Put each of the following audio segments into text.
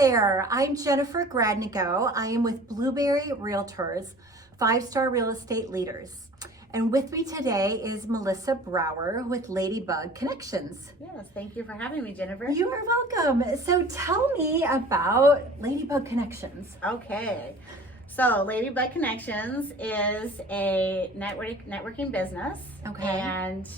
there, I'm Jennifer Gradnigo. I am with Blueberry Realtors, 5-star real estate leaders. And with me today is Melissa Brower with Ladybug Connections. Yes, thank you for having me, Jennifer. You are welcome. So tell me about Ladybug Connections. Okay, so Ladybug Connections is a networking business. Okay. And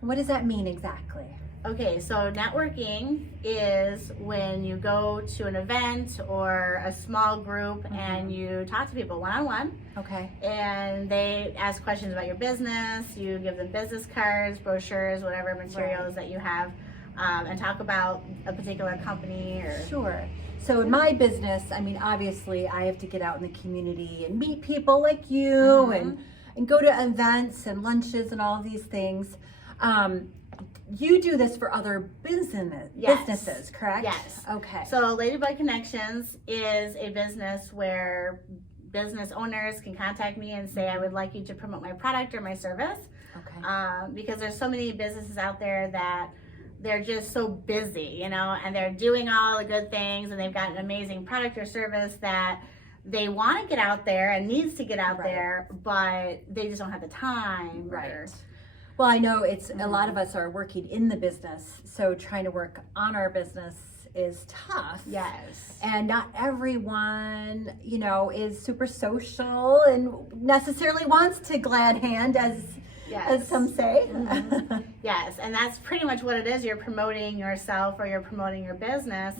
What does that mean exactly? okay, so networking is when you go to an event or a small group and you talk to people one-on-one. Okay. And they ask questions about your business. You give them business cards, brochures, whatever materials that you have, and talk about a particular company or... Sure. So in my business, I mean, obviously I have to get out in the community and meet people like you and go to events and lunches and all these things. You do this for other businesses, correct? Yes. Okay. So Ladybug Connections is a business where business owners can contact me and say, I would like you to promote my product or my service. Okay. Because there's so many businesses out there that they're just so busy, you know, and they're doing all the good things and they've got an amazing product or service that they want to get out there and needs to get out there, but they just don't have the time. Right. Well, I know it's a lot of us are working in the business, so trying to work on our business is tough. Yes. And not everyone, you know, is super social and necessarily wants to glad hand, as some say. Yes, and that's pretty much what it is. You're promoting yourself or you're promoting your business,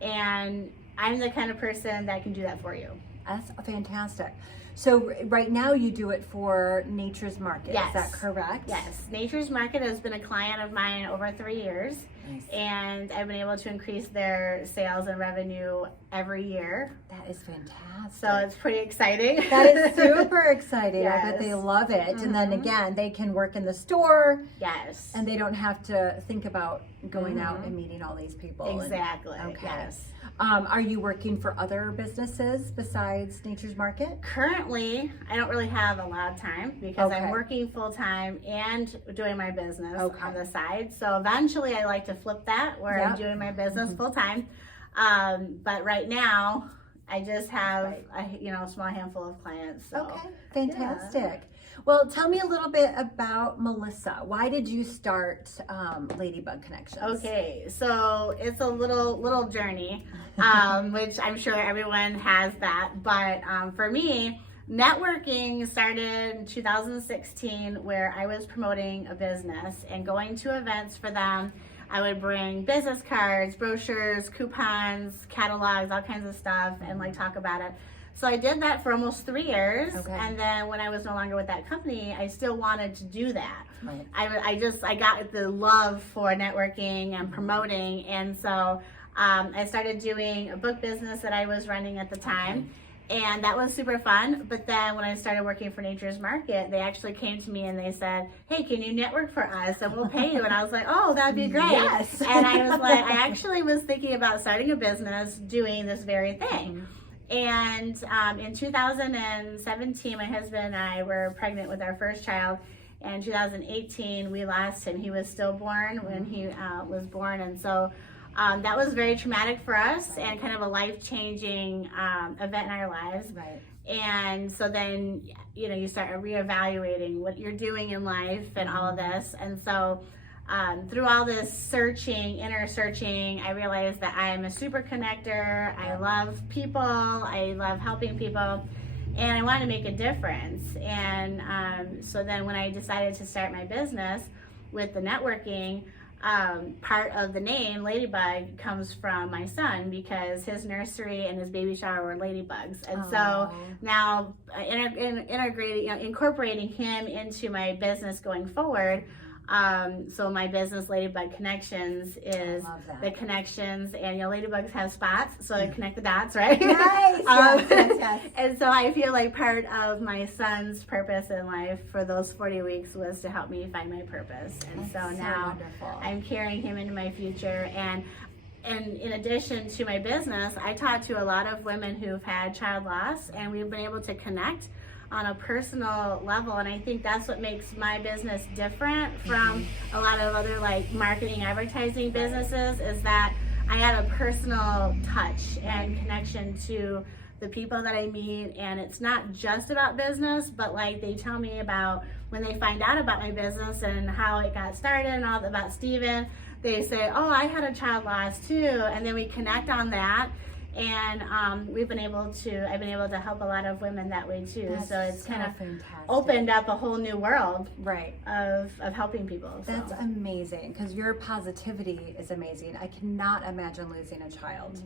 and I'm the kind of person that can do that for you. That's fantastic. So right now you do it for Nature's Market, Yes. Is that correct? Yes, Nature's Market has been a client of mine over 3 years. Nice. And I've been able to increase their sales and revenue every year. That is fantastic. So it's pretty exciting. That is super exciting. I bet Yes. they love it. And then again, they can work in the store. Yes. And they don't have to think about going out and meeting all these people. Exactly. Okay. Yes. Are you working for other businesses besides Nature's Market? Currently, I don't really have a lot of time because Okay. I'm working full time and doing my business Okay. on the side. So eventually I like to flip that where I'm doing my business full time. But right now I just have a small handful of clients. So. Okay, fantastic. Well, tell me a little bit about Melissa. Why did you start Ladybug Connections? Okay, so it's a little journey, which I'm sure everyone has that. But for me, networking started in 2016, where I was promoting a business and going to events for them. I would bring business cards, brochures, coupons, catalogs, all kinds of stuff, and like talk about it. So I did that for almost 3 years, and then when I was no longer with that company, I still wanted to do that. Right. I got the love for networking and promoting, and so I started doing a book business that I was running at the time, and that was super fun. But then when I started working for Nature's Market, they actually came to me and they said, hey, can you network for us and we'll pay you? And I was like, oh, that'd be great. Yes. And I was like, I actually was thinking about starting a business doing this very thing. And in 2017, my husband and I were pregnant with our first child. And 2018, we lost him. He was stillborn when he was born. And so that was very traumatic for us and kind of a life-changing event in our lives. Right. And so then, you start reevaluating what you're doing in life and all of this. And so through all this inner searching, I realized that I am a super connector. I love people. I love helping people. And I wanted to make a difference. And so then when I decided to start my business with the networking, part of the name Ladybug comes from my son, because his nursery and his baby shower were ladybugs. And so now incorporating him into my business going forward. So my business, Ladybug Connections, is the connections, and ladybugs have spots, so I connect the dots, right? Nice. Yes. And so I feel like part of my son's purpose in life for those 40 weeks was to help me find my purpose. And so now wonderful. I'm carrying him into my future. And in addition to my business, I talk to a lot of women who've had child loss, and we've been able to connect on a personal level. And I think that's what makes my business different from a lot of other like marketing advertising businesses, is that I have a personal touch and connection to the people that I meet, and it's not just about business, but like they tell me about when they find out about my business and how it got started and all about Steven, they say, oh, I had a child loss too, and then we connect on that. And I've been able to help a lot of women that way too. That's so it's so kind of fantastic. opened up a whole new world Right. of helping people. That's so. amazing, because your positivity is amazing. I cannot imagine losing a child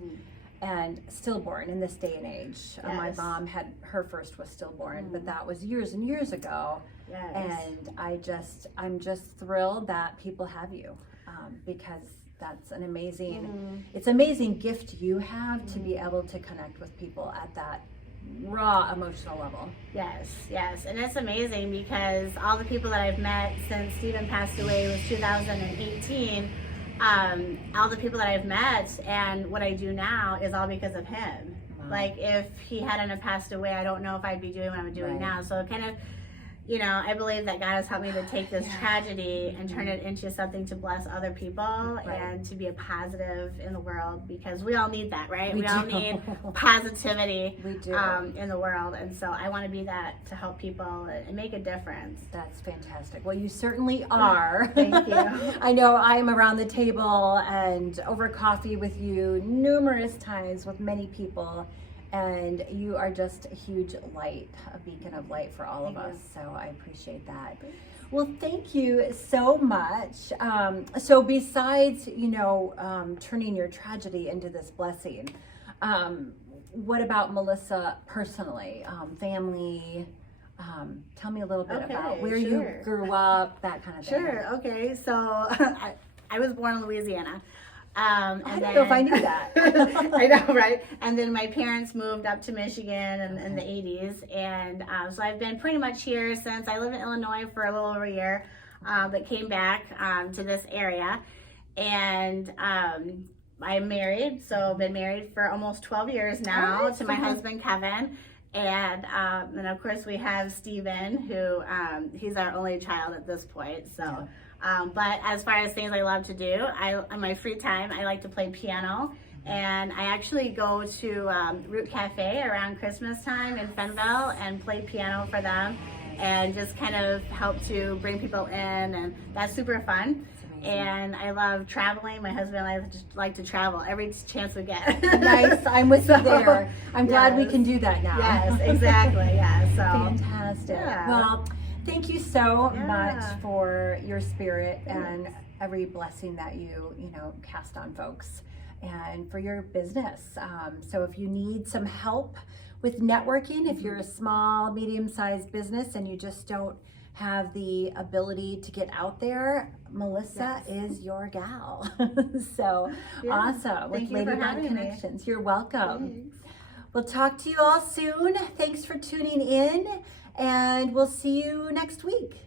and stillborn in this day and age. My Yes. mom had her first was stillborn, but that was years and years ago. Yes. And I'm just thrilled that people have you, because that's an amazing, it's an amazing gift you have to be able to connect with people at that raw emotional level. Yes, and it's amazing because all the people that I've met since Stephen passed away was 2018. All the people that I've met and what I do now is all because of him. Wow. Like if he hadn't have passed away, I don't know if I'd be doing what I'm doing Right. now. So it kind of, you know, I believe that God has helped me to take this tragedy and turn it into something to bless other people and to be a positive in the world, because we all need that, right? We all need positivity in the world. And so I want to be that to help people and make a difference. That's fantastic. Well, you certainly are. Thank you. I know I'm around the table and over coffee with you numerous times with many people. And you are just a huge light, a beacon of light for all of us. So I appreciate that. Well, thank you so much. So besides, turning your tragedy into this blessing, what about Melissa personally? Family? Tell me a little bit about where you grew up, that kind of thing. Sure. Okay. So I was born in Louisiana. I don't know if I knew that. I know, right? And then my parents moved up to Michigan in the 80s. And so I've been pretty much here since I lived in Illinois for a little over a year, but came back to this area. And I'm married, so been married for almost 12 years now to my husband, Kevin. And of course we have Steven, who he's our only child at this point. So. But as far as things I love to do, on my free time, I like to play piano. And I actually go to Root Cafe around Christmas time in Fenville and play piano for them and just kind of help to bring people in. And that's super fun. And I love traveling. My husband and I just like to travel every chance we get. Nice. I'm with you there. I'm glad we can do that now. Yes, exactly. Yeah. So fantastic. Yeah. Well, thank you so much for your spirit and every blessing that you cast on folks, and for your business. So if you need some help with networking, if you're a small, medium-sized business and you just don't have the ability to get out there, Melissa is your gal. So awesome. Thank with you for Ladybug having Connections. You're welcome. Thanks. We'll talk to you all soon. Thanks for tuning in, and we'll see you next week.